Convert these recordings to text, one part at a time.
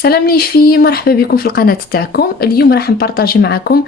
سلام لي في مرحبا بكم في القناة تاعكم. اليوم راح نبارطاجي معكم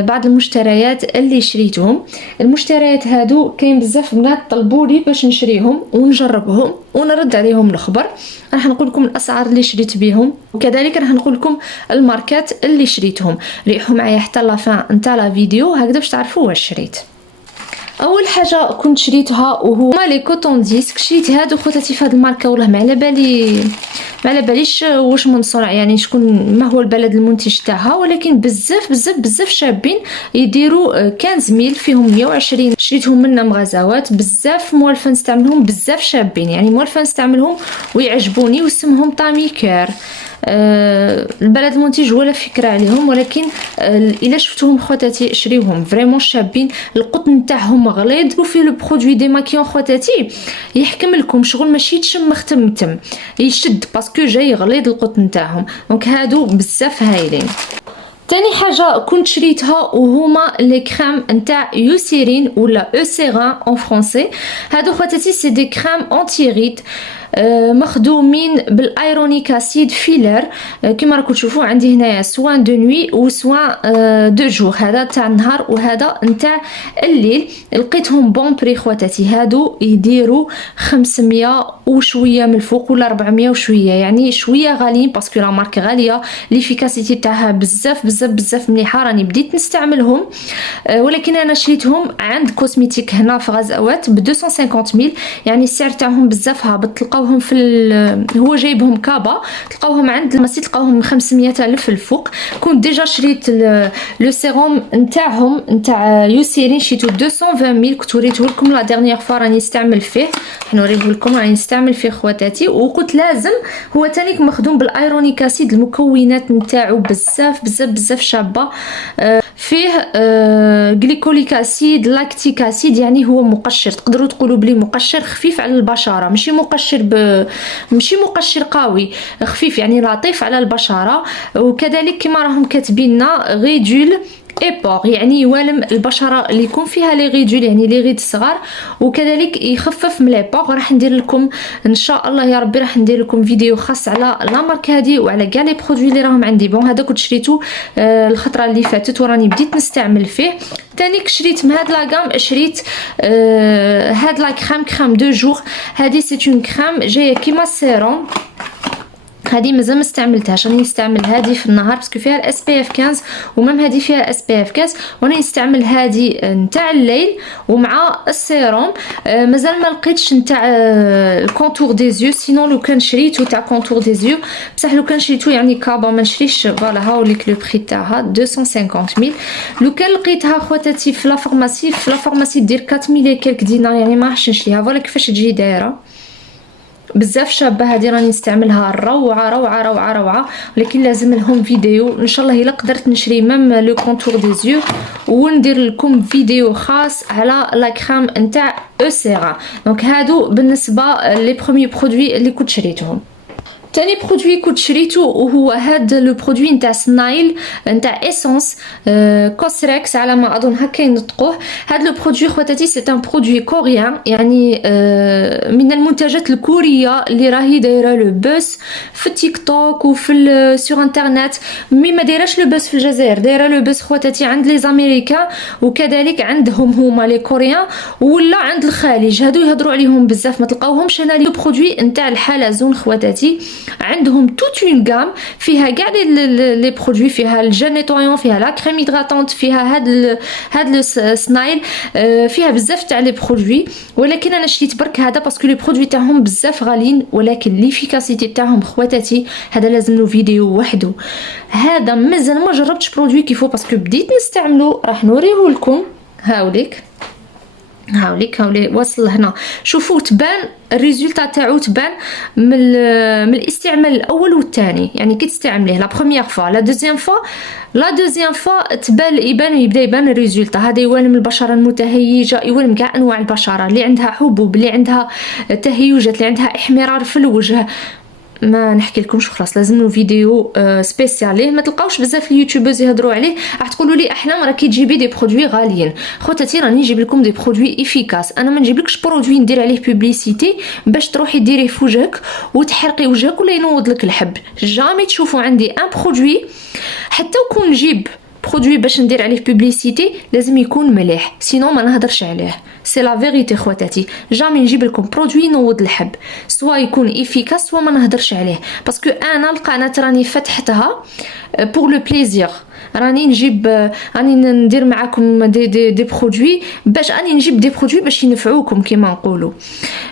بعض المشتريات اللي شريتهم. المشتريات هادو كاين بزاف بنات طلبوا لي باش نشريهم ونجربهم ونرد عليهم الخبر. راح نقول لكم الاسعار اللي شريت بهم، وكذلك راح نقول لكم الماركات اللي شريتهم. ريحوا معايا حتى لافان نتاع لا فيديو هكذا باش تعرفوا واش شريت. اول حاجه كنت شريتها وهو لي كوتون ديسك. شريت هادو خواتاتي في هاد الماركه، والله ما على باليش واش من صنع، يعني شكون ما هو البلد المنتج تاعها، ولكن بزاف بزاف بزاف شابين. يديروا 15 فيهم 120. شريتهم من مغازوات بزاف موالفه نستعملهم، بزاف شابين يعني موالفه نستعملهم ويعجبوني، واسمهم طاميكير. البلد المنتج ولا فكره عليهم، ولكن الا شفتوهم خواتاتي شريوهم، فريمون شابين. القطن تاعهم غليظ، وفي لو برودوي ديماكيون خواتاتي يحكم لكم شغل ماشي تشم مختم يشد، باسكو جاي غليظ القطن تاعهم. دونك هادو بزاف هايلين. تاني حاجه كنت شريتها وهما لي كريم نتاع يوسيرين ولا اوسيران اون فرونسي. هادو خواتاتي سي دي كريم انتي ريد مخدومين بالايرونيك اسيد فيلر. كما راكم تشوفوا عندي هنايا سوان دو نوي وسوان دو جور، هذا تاع النهار وهذا نتاع الليل. لقيتهم بون بري خواتاتي، هادو يديروا 500 وشويه من الفوق ولا 400 وشويه، يعني شويه غاليين باسكو لا مارك غاليه. ليفيكاسيتي تاعها بزاف بزاف بزاف مليحه، راني بديت نستعملهم. ولكن انا شريتهم عند كوسميتيك هنا في غزوات ب 250 ميل، يعني السعر تاعهم بزاف هابط. تلقاوهم هو جايبهم كابا، تلقاوهم عند المسي تلقاوهم 500 الف الفوق. كنت ديجا شريت لو سيروم نتاعهم نتاع يوسيرين، شريتو 220 ميل، كنت وريته لكم لا ديرنيير فوا راني نستعمل فيه. نوريه لكم راني نستعمل فيه خواتاتي، وقلت لازم هو تانيك مخدوم بالايرونيك اسيد. المكونات نتاعو بزاف بزاف بزاف شابه. فيه غليكوليك اسيد، لاكتيك اسيد، يعني هو مقشر، تقدروا تقولوا بلي مقشر خفيف على البشره، ماشي مقشر قوي، خفيف يعني لطيف على البشره. وكذلك كما راهم كاتبيننا غيدول ايبور، يعني يوالم البشره اللي يكون فيها لي غيدول، يعني لي غيد صغار، وكذلك يخفف من ليبور. راح ندير لكم ان شاء الله يا ربي، راح ندير لكم فيديو خاص على لا مارك هذه وعلى كاع لي برودوي اللي راهم عندي. بون هذا كنت شريته الخطره اللي فاتت وراني بديت نستعمل فيه. تانيك شريت من هاد لاغام، شريت هاد لا كريم دو جور. هذه سي اون كريم جايه كيما سيروم. هذه مازال ما استعملتهاش، راني نستعمل هذه في النهار باسكو فيها الاس بي اف 15، ومام هذه فيها اس بي اف 15، وانا نستعمل هذه نتاع الليل ومع السيروم. مازال ما لقيتش نتاع الكونتور دي زيو، سينون لو كان شريتو تاع كونتور دي زيو، بصح لو كان شريتو يعني كابا ما نشريش. فوالا هاوليك لو بري تاعها 250 ميل. لو كان لقيتها خواتاتي في لا فارماسي دير 4000 كالك دينار، يعني ما راحش نشريها. فوالا كيفاش تجي دايره بزاف شابه. هذه راني نستعملها روعه روعه روعه روعه، ولكن لازم لهم فيديو ان شاء الله. الا قدرت نشري ميم لو كونتور دي زيو وندير لكم فيديو خاص على لا كريم نتاع اوسيرا. دونك هادو بالنسبه لي بروميي برودوي اللي كنت شريتهم. تاني برودوي كنت شريته وهو هاد لو برودوي نتاع سنايل نتاع اسونس كوسريكس على ما اظن هكا ينطقوه. هاد لو برودوي خواتاتي سي ان برودوي كوريان، يعني من المنتجات الكوريه اللي راهي دايره لو بوس في التيك توك وفي سور انترنت. مي ما دايراش لو بوس في الجزائر، دايره لو بوس خواتاتي عند لي زاميريكان، وكذلك عندهم هما لي كوريان ولا عند الخليج. هادو يهضروا عليهم بزاف، ما تلقاوهمش هنا. لي برودوي نتاع الحلزون خواتاتي عندهم توت اون غام فيها كاع لي برودوي، فيها الجل نيتويون، فيها لا كريم هيدراتونت، فيها هاد سنايل، فيها بزاف تاع لي برودوي. ولكن انا شريت برك هذا باسكو لي برودوي تاعهم بزاف غاليين، ولكن ليفيكاسيتي تاعهم خواتاتي هذا لازم له فيديو وحده. هذا مازال ما جربتش برودوي كيفو باسكو بديت نستعملو، راح نوريه لكم. هاوليك وصل هنا، شوفوا تبان الريزولتا تاعو، تبان من الاستعمال الاول والثاني. يعني كي تستعمليه لا بروميير فوا لا دوزيام فوا يبدا يبان الريزولتا. هذا يوالم البشره المتهيجه، يوالم كاع انواع البشره اللي عندها حبوب، اللي عندها تهيجات، اللي عندها احمرار في الوجه. ما نحكي لكمش خلاص، لازم له فيديو سبيسيال ليه. ما تلقاوش بزاف اليوتيوبرز يهضروا عليه. راح تقولوا لي احلام راكي تجيبي دي برودوي غاليين. خواتاتي راني نجيب لكم دي برودوي افيكاس. انا ما نجيبلكش برودوي ندير عليه بوبليسيتي باش تروحي ديريه في وجهك وتحرقي وجهك ولا ينوض لك الحب. جامي تشوفوا عندي ان برودوي حتى وكون نجيب برودوي باش ندير عليه بوبليسيتي لازم يكون مليح، سينو ما نهضرش عليه. سي لا فيريتي خواتاتي، جامي نجيب لكم برودوي ينوض الحب، سوا يكون افيكاس سوا ما نهضرش عليه. باسكو انا القناه راني فتحتها بور لو بليزير، راني نجيب راني ندير معاكم دي برودوي باش راني نجيب دي برودوي باش ينفعوكم كيما نقولوا.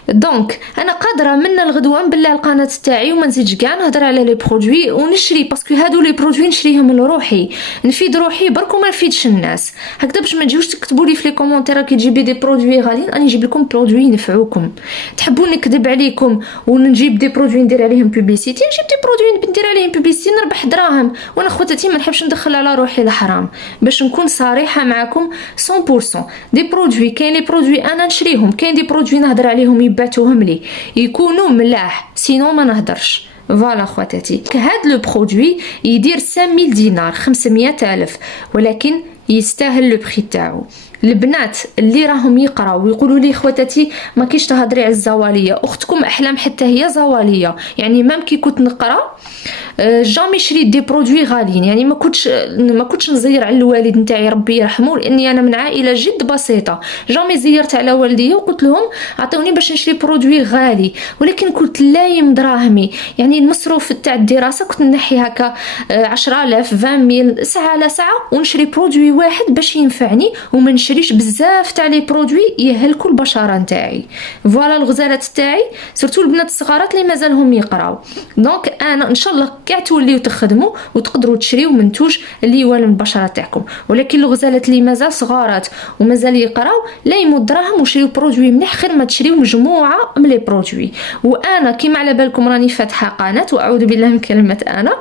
دونك انا قادره من الغدوه نبلع القناه تاعي وما نزيدش كاع نهضر على لي برودوي ونشري، باسكو هادو لي برودوي نشريهم لروحي، نفيد روحي برك وما نفيدش الناس. هكذا باش ما تجيوش تكتبوا لي في لي كومونتير راكي تجيبي دي برودوي غاليين، راني نجيب لكم برودوي ينفعوكم. تحبوا نكذب عليكم ونجيب دي برودوي ندير عليهم بوبليسيتي، نجيب دي برودوي ندير عليهم بوبليسيتي نربح دراهم. وانا خواتاتي ما نحبش ندخل على روحي الحرام، باش نكون صريحه معكم 100%. دي برودوي كاين لي برودوي انا نشريهم، كاين دي برودوي نهضر عليهم يبعثوهم لي يكونوا ملاح، سينو ما نهضرش. فوالا خواتاتي، هاد لو برودوي يدير 5000 دينار 500,000، ولكن يستاهل لو بري تاعو. البنات اللي راهم يقراو ويقولوا لي خواتاتي ما كيش تهضري على الزواليه، اختكم احلام حتى هي زواليه. يعني مام كي كنت نقرا جامي شريت دي برودوي غاليين، يعني ما كنتش نزير على الوالد نتاعي ربي يرحمه، لاني انا من عائله جد بسيطه. جامي زيرت على والدي وقلت لهم عطوني باش نشري برودوي غالي، ولكن كنت لايم دراهمي. يعني المصروف تاع الدراسه كنت نحي هكا 10,000 20,000 ساعه على ساعه ونشري برودوي واحد باش ينفعني، وما نشريش بزاف تاع لي برودوي يهلكوا البشره نتاعي. فوالا الغزالات تاعي سورتو البنات الصغارات اللي مازالهم يقراو. دونك انا ان شاء الله كاع توليو تخدموا وتقدروا تشريو منتوج اللي يوالم البشره تاعكم، ولكن الغزالات اللي مازال صغارات ومازال يقراو لا يمد دراهم وشريو برودوي مليح، خير ما تشريو مجموعه من لي برودوي. وانا كيما على بالكم راني فاتحه قناه، واعوذ بالله من كلمه انا،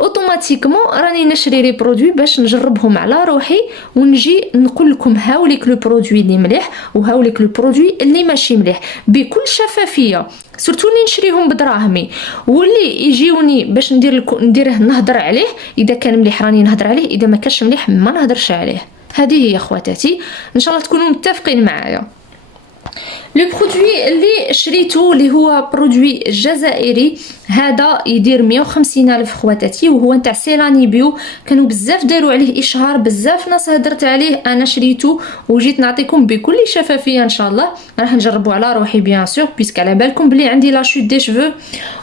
اوتوماتيكمون راني نشري لي برودوي باش نجربهم على روحي ونجي نقول لكم هاوليك لو برودوي اللي مليح وهاوليك لو برودوي اللي ماشي مليح بكل شفافيه، سورتو اللي نشريهم بدراهمي واللي يجيوني باش نديره نهضر عليه. اذا كان مليح راني نهضر عليه، اذا ما كانش مليح ما نهضرش عليه. هذه هي خواتاتي، ان شاء الله تكونوا متفقين معايا. لو برودوي اللي شريته اللي هو برودوي جزائري، هذا يدير 150,000 خواتاتي، وهو نتاع سيلاني بيو. كانوا بزاف داروا عليه اشهار، بزاف ناس هدرت عليه، انا شريته وجيت نعطيكم بكل شفافيه. ان شاء الله راح نجربه على روحي بيان سور، بيسك على بالكم بلي عندي لا شوت دي شفو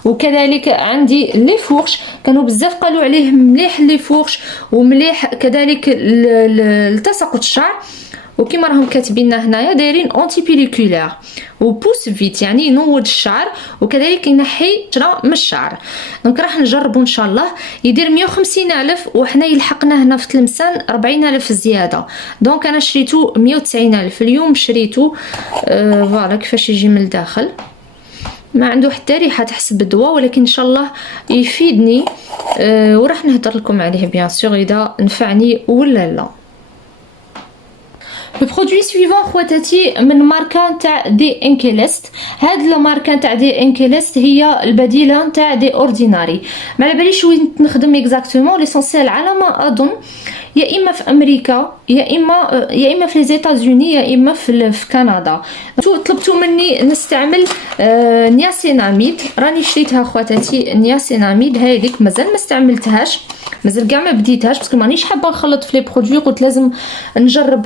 وكذلك عندي لي فورش. كانوا بزاف قالوا عليه مليح لي فورش ومليح كذلك لتساقط الشعر، وكما راهم كاتبين هنايا دايرين اونتي بيليكولير وبوس فيت، يعني ينوض الشعر وكذلك ينحي شرا من الشعر. دونك راح نجربوا ان شاء الله. يدير 150,000 وحنا يلحقنا هنا في تلمسان 40,000 زياده، دونك انا شريته 190,000 اليوم شريته. فوالا كيفاش يجي من الداخل، ما عنده حتى ريحه تحسب الدواء، ولكن ان شاء الله يفيدني. وراح نهضر لكم عليه بيان سور اذا نفعني ولا لا. لو برودوي سويفون خواتاتي من ماركه تاع دي انكيلست. هاد الماركه تاع دي انكيلست هي البديله تاع دي اورديناري. ما على باليش وين نخدم اكزاكتومون، ليسونسيال على ما اظن يا اما في امريكا يا اما في لي زيتازوني يا اما في كندا. طلبتوا مني نستعمل نياسيناميد، راني شريتها خواتاتي نياسيناميد هذيك، مازال ما استعملتهاش، مازال كاع ما بديتهاش باسكو مانيش حابه نخلط في لي برودوي. قلت لازم نجرب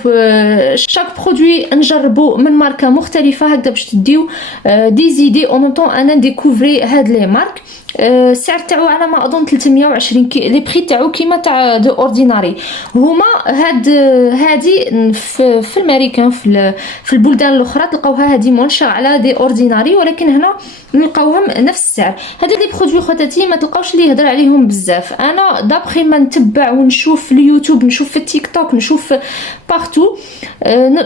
شاك برودوي نجربو من ماركه مختلفه هكذا باش تديو دي زيدي او ميم طون انا ديكوفري هاد لي مارك. السعر تاعو على ما اظن 320 لي بري تاعو كيما تاع دو اورديناري. هما هادي في الامريكان في البلدان الاخرى تلقاوها هادي منشا على دي اورديناري، ولكن هنا نلقاوهم نفس السعر. هاد لي برودوي خواتاتي ما تلقاوش اللي يهضر عليهم بزاف. انا دابخي ما نتبع ونشوف في اليوتيوب، نشوف في التيك توك، نشوف بارتو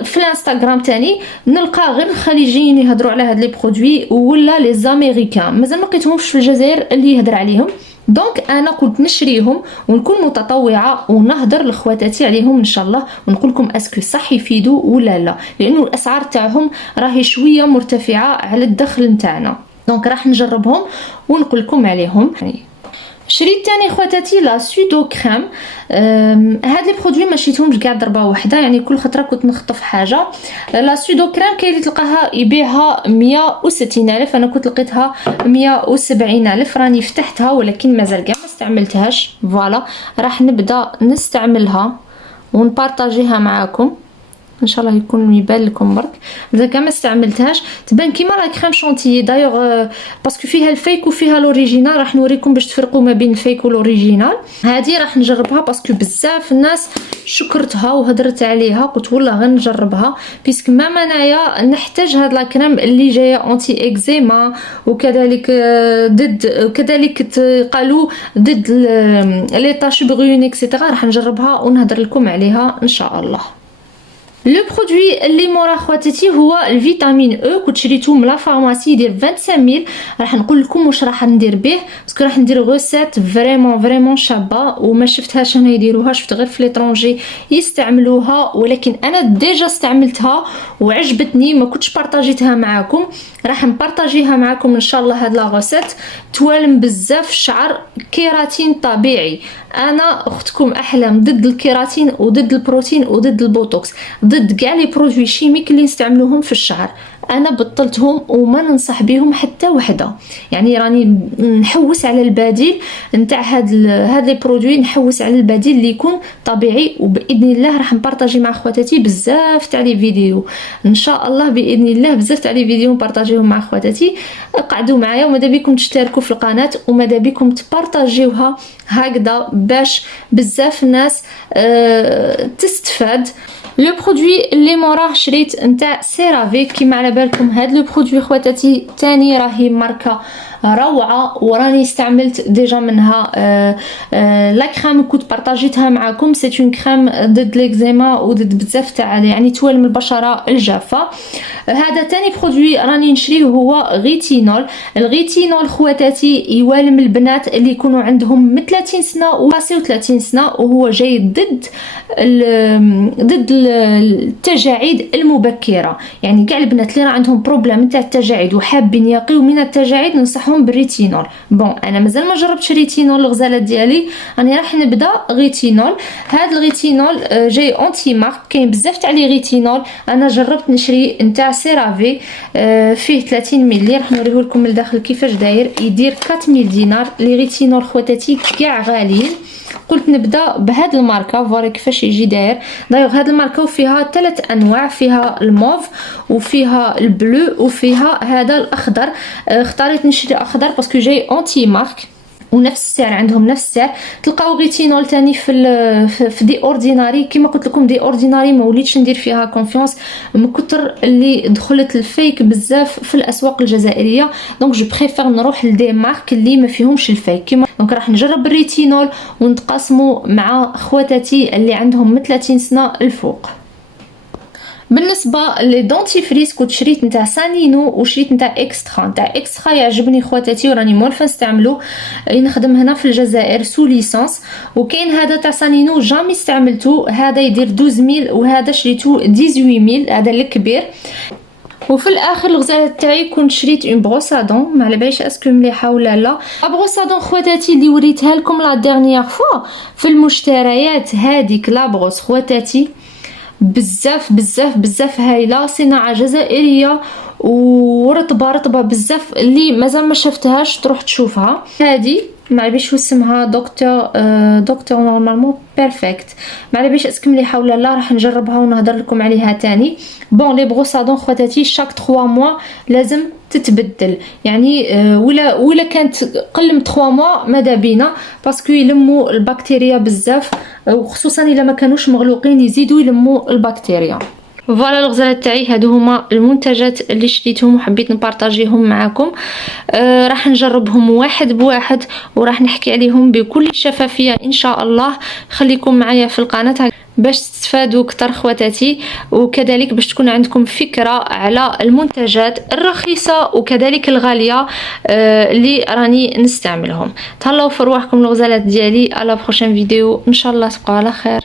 في الانستغرام تاني، نلقى غير الخليجيين يهضروا على هاد لي برودوي ولا لي زاميريكان، مازال ما لقيتهمش في الجزائر اللي يهضر عليهم. دونك انا قلت نشريهم ونكون متطوعه ونهضر لخواتاتي عليهم ان شاء الله، ونقول لكم اسكو صح يفيدوا ولا لا، لانه الاسعار تاعهم راهي شويه مرتفعه على الدخل نتاعنا. دونك راح نجربهم ونقول لكم عليهم. شريت تاني خواتاتي لا سودو كريم. هاد لي برودوي ما شريتهمش كاع ضربه واحده، يعني كل خطره كنت نخطف حاجه. لا سودو كريم كاين اللي تلقاها يبيعها 160,000، انا كنت لقيتها 170,000. راني فتحتها ولكن مازال كاع ما استعملتهاش. فوالا راح نبدا نستعملها ونبارطاجيها معاكم ان شاء الله يكون يبان لكم برك. مازال كاع ما استعملتهاش، تبان كيما لا كريم شونتيي دايوغ باسكو فيها الفيك وفيها لوريجينال. راح نوريكم باش تفرقوا ما بين الفيك ولوريجينال. هذه راح نجربها باسكو بزاف الناس شكرتها وهضرت عليها، قلت والله غنجربها بيسك مام انايا نحتاج هاد لا كريم اللي جايه اونتي اكزيما، وكذلك ضد كذلك قالوا ضد لي طاش برون اكسيتيرا. راح نجربها ونهضر لكم عليها ان شاء الله. لو برودوي اللي مورا خواتاتي هو الفيتامين او، كنت شريته من لا فارماسي يدير 25000. راح نقول لكم واش راح ندير به باسكو راح ندير غوسيت فريمون شابه وما شفتهاش هنا يديروها، شفت غير في ليترونجي يستعملوها، ولكن انا ديجا استعملتها وعجبتني، ما كنتش بارطاجيتها معاكم. راح نبارطاجيها معاكم ان شاء الله. هاد لا غوسيت توالم بزاف الشعر، كيراتين طبيعي. انا اختكم احلام ضد الكيراتين وضد البروتين وضد البوتوكس، ضد كاع لي برودوي شيميك اللي نستعملوهم في الشعر. انا بطلتهم وما ننصح بهم حتى وحده، يعني راني نحوس على البديل نتاع هاد لي برودوي، نحوس على البديل اللي يكون طبيعي. وباذن الله راح نبارطاجي مع خواتاتي بزاف تاع لي فيديو ان شاء الله، باذن الله بزاف تاع لي فيديو نبارطاجيهم مع خواتاتي. قعدوا معايا وماذا بكم تشتركوا في القناه وماذا بكم تبارطاجيوها هكذا باش بزاف ناس تستفاد. لو برودوي اللي موراه شريت نتاع سيرافيك. كيما على بالكم هاد لو برودوي خواتاتي تاني راهي ماركه روعه وراني استعملت ديجا منها. لا كريم كنت بارطاجيتها معكم، سي اون كريم ضد ليكزيما وضد بزاف تاع يعني توالم البشره الجافه. هذا تاني برودوي راني نشريه هو غيتينول. الغيتينول خواتاتي يوالم البنات اللي يكونوا عندهم من 30 سنه وباسيو 30 سنه، وهو جاي ضد التجاعيد المبكره. يعني كاع البنات اللي راه عندهم بروبليم نتاع التجاعيد وحابين يقيو من التجاعيد ننصحهم بالريتينول. بون انا مازال ما جربتش ريتينول الغزاله ديالي، راني راح نبدا غيتينول. هذا الغيتينول جاي اونتي مارك، كاين بزاف تاع لي غيتينول. انا جربت نشري نتاع سيرافي فيه 30 ملي، راح نوريه لكم من الداخل كيفاش داير، يدير 4000 دينار. لي غيتينول خواتاتي كاع غاليين، قلت نبدا بهاد الماركه. فوالا كيفاش يجي داير. دايوغ هاد الماركه وفيها 3 انواع، فيها الموف وفيها البلو وفيها هذا الاخضر. اختاريت نشري اخضر باسكو جاي اونتي مارك ونفس السعر، عندهم نفس السعر. تلقاو غيتينول تاني في دي اورديناري. كما قلت لكم دي اورديناري ما وليتش ندير فيها كونفيونس من كتر اللي دخلت الفيك بزاف في الاسواق الجزائريه. دونك جو بريفير نروح لدي مارك اللي ما فيهمش الفيك. كما دونك راح نجرب الريتينول ونتقاسموا مع خواتاتي اللي عندهم من 30 سنه الفوق. بالنسبه للدونتيفريس كنت شريت نتاع سانينو وشريت نتاع اكسترا. نتاع اكسترا يعجبني خواتاتي وراني مولفه نستعملو، نخدم هنا في الجزائر سو ليسانس. وكاين هذا تاع سانينو جامي استعملته، هذا يدير 12000 وهذا شريته 18000، هذا الكبير. وفي الاخر الغزاله تاعي كنت شريت اون بروسادون، ما على باليش اسكو مليحه ولا لا. بروسادون خواتاتي اللي وريتها لكم لا ديرنيير فوا في المشتريات، هذيك لا بروس خواتاتي بزاف هايله، صناعه جزائريه ورطبه بزاف. اللي مازال ما شفتهاش تروح تشوفها. هذه ما عرفتش اسمها دكتور نورمالمون بيرفكت، ما عرفتش اسكو مليحه ولا لا، راح نجربها ونهضر لكم عليها تاني. بون لي بروسادون خواتاتي شاك 3 موا لازم تتبدل، يعني ولا كانت قل من 3 موا ماذا بينا باسكو يلموا البكتيريا بزاف، وخصوصا الا ما كانوش مغلوقين يزيدوا يلموا البكتيريا. فوالا الغزالات تاعي هادو هما المنتجات اللي شريتهم وحبيت نبارطاجيهم معكم. راح نجربهم واحد بواحد وراح نحكي عليهم بكل شفافيه ان شاء الله. خليكم معايا في القناه باش تستفادوا كتر خواتاتي، وكذلك باش تكون عندكم فكره على المنتجات الرخيصه وكذلك الغاليه اللي راني نستعملهم. تهلاو في رواحكم الغزالات ديالي. على بروشين فيديو ان شاء الله. تبقوا على خير.